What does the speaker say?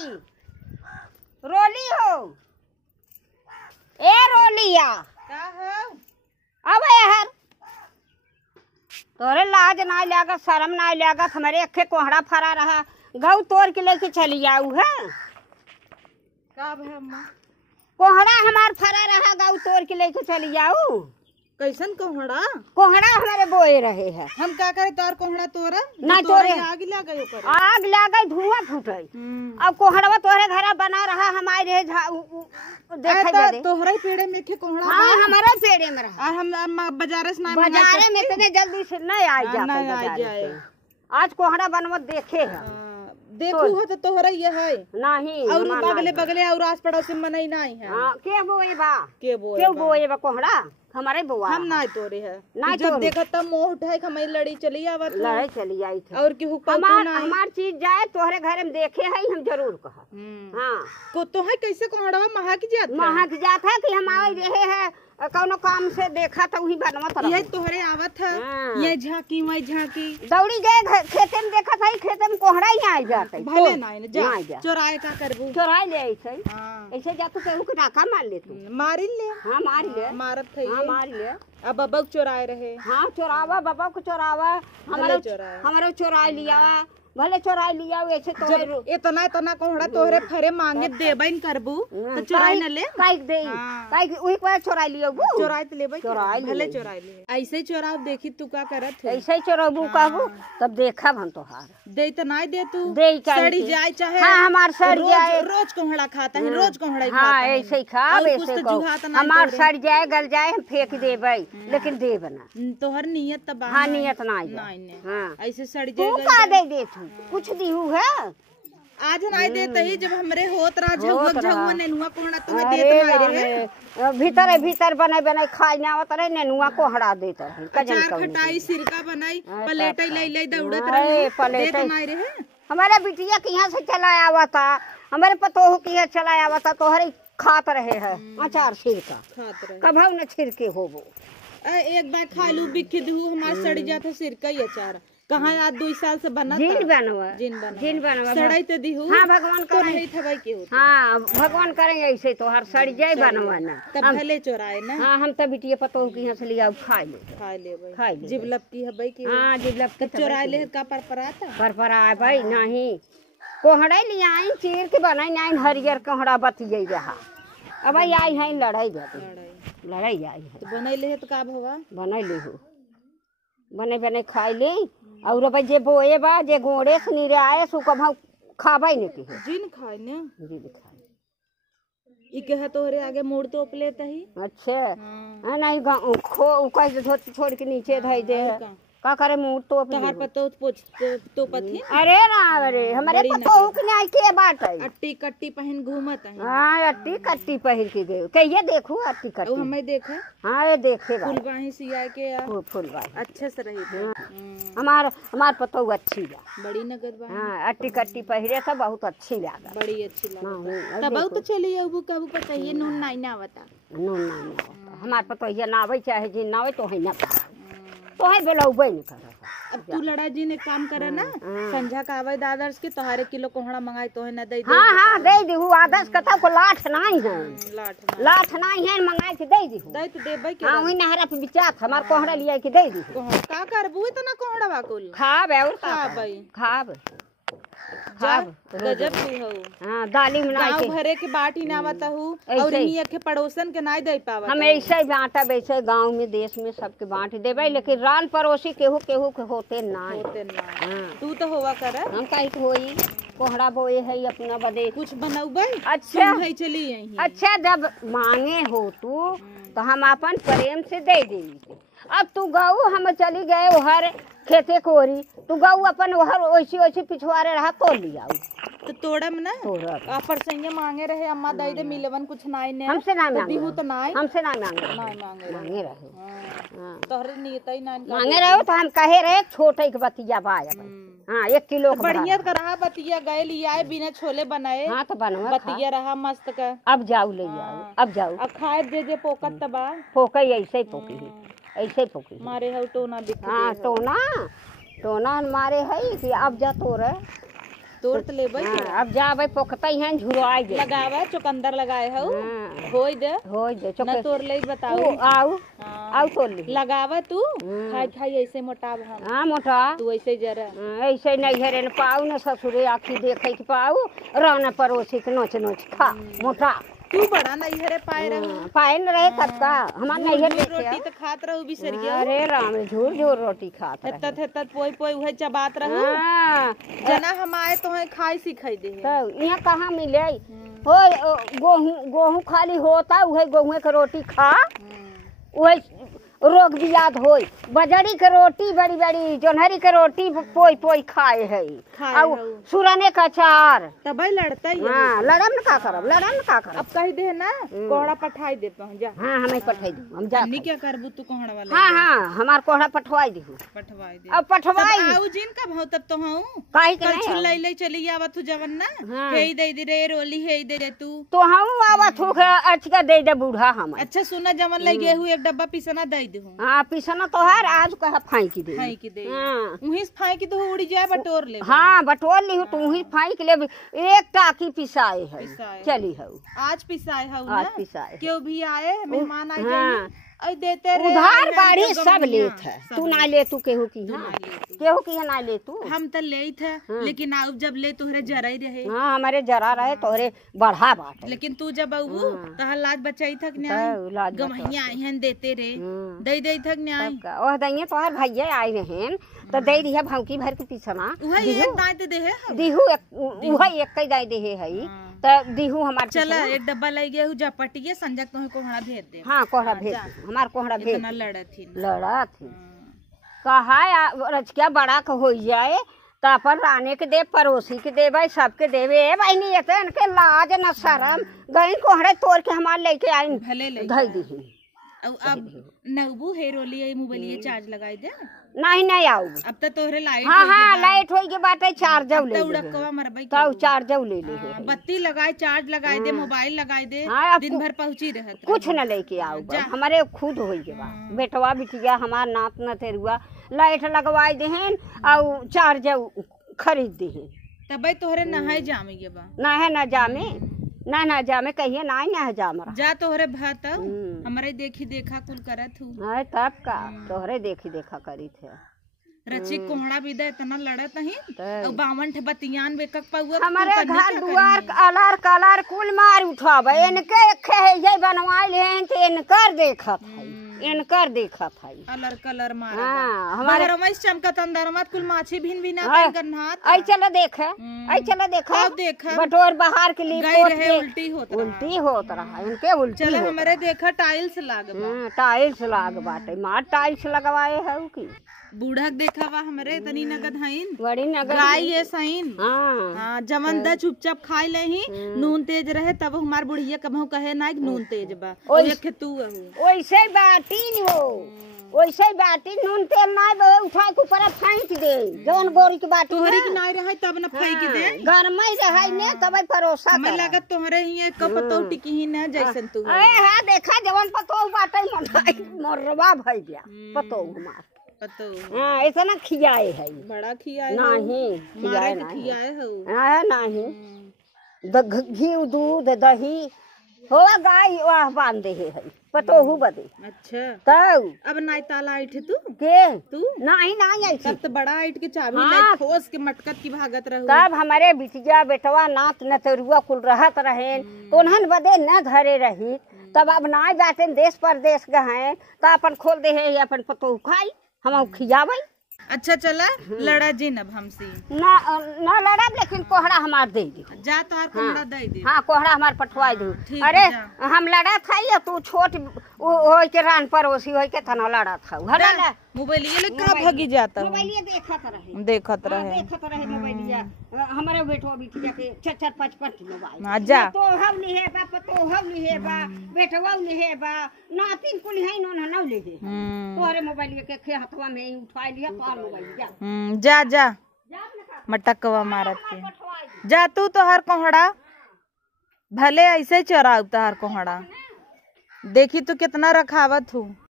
रोली रोली हो ए रोलिया का हो? अब यार तोरे लाज ना लागत शर्म ना लागत हमारे अखे कोहड़ा फरा रहा गऊ तोड़ के लेके चली आऊ है का भे अम्मा? कोहड़ा हमार फरा रहा गऊ तोड़ के लेके चली आऊ। कैसन कोहड़ा? कोहड़ा हमारे बोए रहे है। हम का करे तोर कोहड़ा तोरा? ना तोरे आग लगा गयो करे। आग लगा धुआं फूटे। अब कोहड़वा तोरे घर बना रहा हमारे देखे तो तोहरा ही पेड़े में के कोहड़ा। हाँ हमारे पेड़े में रहा। और हम बाजारे से ना बाजारे में इतने जल्दी से नहीं आ जाते। आज कोहड़ा बनवा देखे है। देखू हो तो तोहरा ये है नहीं और बगले बगले और आस पड़ोस में मनई नहीं है। हां के बोए बा के बोए बा कोहड़ा हमारे बुआ हम ना तोरे है ना जब देखा तब मोह उठाए हमारी लड़ी चली आवत लड़ाई चली आई थी और केहू हमार चीज जाए तोहरे घर में देखे है हम जरूर कहा। हां को तो है कैसे कोहड़वा महक जात है कि हम आए रहे है कौनो काम से देखा तो वही बनवत रहा। ये तोहरे आवत है ये झांकी वही झांकी दौड़ी गए खेते में देखा था खेते में कोहड़ा ही आ जाता है भले नहीं जा चोराए का करबू चोराए ले ऐसे जा तू केहू के डाका मार ले तू मारी ले। हां मार ले मारत है हां मार ले अब बबक चोराए रहे। हां चोरावा बाबा को चोरावा हमारे चोराए लिया भले चोराई लिया ऐसे तो इतना इतना कोहड़ा तोहरे फरे मांगे देबइन करबू तो चोराई न ले काई दे काई ओही को चोराई लियो बू चोराई त लेबै चोराई भले चोराई ले ऐसे ही चोराव देखी तू का करत है ऐसे ही चोराबू कहबू तब देखब हम तोहार दे त नहीं दे तू दे सड़ी जाए चाहे। हां हमार सड़ जाए रोज कोहड़ा खाता है रोज कोहड़ा ही खाता है। हां ऐसे ही खाब ऐसे को हमार सड़ जाए गल जाए हम फेंक देबै लेकिन देब ना तोहर नियत त हां नियत ना हां ऐसे सड़ जाए तू का दे तू कुछ दीहू है आज नहीं देते ही जब हमरे होत रहा झगुआ झगुआ नेनुआ कोहड़ा तुम्हें देत नहीं रहे भीतर बनाई खाई ना आवत रहे नेनुआ कोहड़ा देत रहे कजन खटाई सिरका बनाई प्लेट ले दौड़त रहे प्लेट नहीं रहे। हमारे बिटिया के यहाँ से चला आवता हमारे पतोह के यहाँ चला आवता तोहरे खात रहे है अचार सिरका खात रहे कभौ न छिड़के होबो एक बार खा लू बिखी दू हमार सड़ जाता सिरका ही अचार कहाँ आज 2 साल से बना जिन बनवा सड़ाई तो दी हां भगवान करे थबाई के हो हां भगवान करे ऐसे तो हर सड़ जाए बनवाना तब भले चोराए ना। हां हम त बिटिया पतोह के यहाँ से लिया खा ले जिबलब की हबई की हां जिबलब के चोराए ले का परपराता भाई नहीं कोहड़े ले आई चीर के बनाई नहीं हरियर कोहड़ा बतियै रहा अब आई है लड़ाई आई है बनई ले तो का भवा बनई ले हो बने खाई ले और भाई जे बोए बा जे गोड़े सुनी रे आए सु कभा खाबै ने के जिन खाए ने जिन खाए ई के है तोहरे आगे मोड़ तो उपले तही। अच्छा हां नहीं खो उका छोड़ के नीचे धई दे का करे मुंह तो तोहर पतो तो पथी अरे ना अरे हमारे पतो के नहीं के बात है अट्टी कट्टी पहन घूमत है। हां अट्टी कट्टी पहन के गए कहिए देखो अट्टी कट्टी ओ हमें देखे हां ये देखे फुलवाही सिया के फुलवाही अच्छे से रही थे। हमार पतो अच्छी बा बड़ी नगद बा। हां अट्टी कट्टी पहिरे सब बहुत अच्छी लागा बड़ी अच्छी लागा तब बहुत चली अब कबू पतइए नून नहीं ना आवता हमार पतो ये ना आवे चाहे जी ना आवे तो है ना तो है बेलौबे नहीं कर। अब तू लड़ा जी ने काम करे ना संझा का आवे दादर्स के तोहारे किलो कोहड़ा मंगाई तो है ना दे दे। हां दे दीहू आदर्श कथा को लाठ नहीं है लाठ नहीं है मंगाई के दे दीहू दे तो देबै के। हां वही नहरा पे बिचात हमार कोहड़ा लिया के दे दीहू का करबू इतना कोहड़ा बा कुल खाब और खाब गजब तू हो। हां दाली में गांव भरे के बाटी ना बताहू और निया के पड़ोसन के नहीं दे पावा हम ऐसे ही बांटा वैसे गांव में देश में सबके बांट देबै लेकिन रान पड़ोसी केहू के होते ना तू तो होवा कर हम काहे के होई कोहड़ा बोए है अपना बदे कुछ बनौबै। अच्छा है चली यही अच्छा जब मांगे हो तू तो हम अपन प्रेम से दे देंगे। अब तू गऊ हम चली गए हर खेते कोरी तू गऊ अपन हर वैसी पिछवारे रहा तो लिया तो तोड़म ना पर संगे मांगे रहे अम्मा दई दे मिलवन कुछ नाई ने हमसे ना मांगे दिहू तो नाई हमसे ना मांगे मांगे रहे तोहरे नियत ही ना मांगे रहे तो हम कहे रहे छोटे के बतिया बाया हां 1 किलो बढ़िया का रहा बतिया गए लिया बिना छोले बनाए। हां तो बनवा बतिया रहा मस्त का अब जाऊ ले जाओ अब जाऊ अब खाए जे पोकत तबा पोकई ऐसे ही पोकी मारे है टोना दिख। हां टोना मारे है कि अब जा तो रे तोड़ तो लेबै। हाँ, अब जाबे पोखतई हैं झुरवाई दे लगावा चुकंदर लगाए हो हाँ, होई दे हो दे न तोड़ ले बताओ। तू आऊ हाँ। आऊ तोड़ ली लगावा तू खाई खाई ऐसे मोटा हम हाँ मोटा तू ऐसे जरा ऐसे नहीं हरे न पाऊ न ससुरे आखी देखे के पाऊ रहना पड़ोसी के नोच नोच खा मोटा तू बड़ा नहीं हरे पाए रहो पाए न रहे कतका हमार नहीं हरे रोटी तो खात रहू बिसरिया। अरे राम झूर झूर रोटी खात रहे। हेतत हेतत पोई पोई उहे चबात रहू हाँ, जना हम आए तो है खाई सिखाई दे तो यहाँ कहाँ मिले हो गेहूँ गेहूँ खाली होता उहे गेहूँ के रोटी खा उहे रोग बियाद होई बजड़ी के रोटी बड़ी बड़ी जोन्हरी के रोटी पोई पोई खाए है और सुरने का अचार तब लड़ता ही हाँ लड़म न का करब लड़म न का करब अब कही दे ना कोहड़ा पठाई दे जा। हाँ हमें पठाई दू हम जा क्या करबू तू कोहड़ा वाला। हाँ हाँ हमार कोहड़ा पठवाई दी पठवाई दे अब पठवाई आऊ जिन का भाव तब तो हूं काहे के कल नहीं छुल ले चली आवा तू जवन ना हाँ। हेई दे दे रे रोली हेई दे रे तू तो हम आवा थूक अचका दे दे बूढ़ा हम अच्छा सुना जवन ले गेहूं एक डब्बा पिसना दे दे हूं हाँ पिसना तो है आज कह फाइकी दे फाई की दे हाँ उही फाई की तो उड़ी जाए बटोर ले। हाँ बटोर ली तू ही फाइक ले एक टाकी पिसाए है पिसाए। चली है आज पिसाए हूं आज ना पिसाए क्यों भी आए मेहमान आए हाँ। आई देते रे उधार बाड़ी सब लेत है तू ना ले तू केहू की हाँ केहू की ना ले तू हम तो ले थे लेकिन अब जब ले तोहरे जरा ही रहे हाँ हमारे जरा रहे तोहरे बढ़ा बात लेकिन तू जब आऊ तहां लाज बचाई थक तो न्याय लाज गमहिया आई हैं देते रे दई दई थक न्याय ओह दइए तोहर भैया आई रहेन तो दे दिया भौंकी भर के पिसना उहा ये दांत दे है दिहू उहा एक कई दाई दे है तो दिहू हमार चल एक डब्बा ले गए हूं जा पटिए संजक तो कोहड़ा भेज दे। हाँ कोहड़ा भेज हमार कोहड़ा भेज इतना लड़ा थी लड़ा थी कहा रचकिया बड़ा के हो जाए तो अपन राने के दे पड़ोसी के दे भाई सबके देवे बहनी ये तो इनके लाज न शरम गई कोहड़े तोड़ के हमार लेके आई भले ले धई दी अब नबू हेरोली मोबाइल चार्ज लगाई दे नहीं नहीं आऊ अब तो तोहरे लाइट हाँ हाँ लाइट होई के बाटे चार्जर ले उड़कवा मरबई तो चार्जर ले ले बत्ती लगाए चार्ज लगाए दे मोबाइल लगाए दे हाँ, अब दिन भर पहुंची रहत कुछ न लेके आओ हमारे खुद होई के बा बेटवा बिटिया हमार नात न तेरुआ लाइट लगवाई देहन और चार्जर खरीद देहन तब तोहरे नहाए जामे के बा ना है ना जामे ना जामे कहिए ना है जामरा जा तोहरे भात हमारे देखी देखा कुल करत हूँ हाय तब का तोहरे देखी देखा करी थे रची कोहड़ा भी दे इतना लड़त नहीं और 52 ठे बतियान बेकक पाउआ हमारे घर दुआर अलार कलार कुल मार उठावे इनके ये बनवाइल हैं तो इनकर देखत है इनकर देखत है अलर कलर मार हाँ हमारे रमेश चमकत अंदर मत कुल माछी भिन भिन गन्हात आई चलो देखे आई चलो देखो अब देखा बटोर बाहर के लिए गई रहे उल्टी होत रहा इनके उल्टी चलो हमारे देखा टाइल्स लाग टाइल्स लाग बाटे मार टाइल्स लगवाए है की बूढ़ा देखा बा हमरे तनी नगद हईन बड़ी नगर गाय ये सहीन हाँ हाँ जमन द चुपचाप खाई ले ही नून तेज रहे तब हमार बुढ़िया कभू कहे ना नून तेज बा ओए तू वैसे बाटी हो वैसे बाटी नून तेल ना बे उठा के ऊपर फेंक दे जौन गोरी की बाटी तोहरी की नाई रहे तब न फेंक दे गरमई रहे ने तब परोसा हमें लागत तोहरे ही कप तो टिकी ही ना जैसन तू ए हां देखा जवन पतो बाटे मोरवा भई गया पतो हमार पतो हां ऐसा ना खियाए है बड़ा खियाए नहीं खियाए नहीं खियाए हो हां नहीं घी दूध दही हो गाय वाह बांध दे है पतो हु बदे अच्छा तब अब नाई ताला आइठ तू के तू नहीं नहीं आई तब तो बड़ा आइठ के चाबी हाँ। लाई खोस के मटकत की भागत रहू तब हमारे बिटिया बेटवा नात नतरुआ कुल रहत रहेन उन्हन बदे न घरे रही तब अब नाई बाटे देश परदेश गए तो अपन खोल दे है अपन पतो खाई हम खियावे अच्छा चला लड़ा जिन अब हमसे ना ना लड़ब लेकिन कोहड़ा हमार दे दी जा तो कोहड़ा दे दे हाँ कोहड़ा हमार पठवाई दू ठीक अरे जा। हम लड़ा था या तू छोट हो के रान पड़ोसी हो के तना लड़ा था हला ले मोबाइल ये का भगी जाता मोबाइल देखत रहे देखत रहे देखत रहे मोबाइल हमारे बेटवा बिटिया के 4-4 5-5 मोबाइल जा तो हम लिहे बा पतो हम लिहे बा बेटवा लिहे बा नातिन कुल है न न लिहे तोरे मोबाइल के हथवा में ही उठा लिया तो मोबाइल जा जा मटकवा मारत के जा तू तो हर कोहड़ा भले ऐसे चराव तहार कोहड़ा देखी तू कितना रखावत हूँ।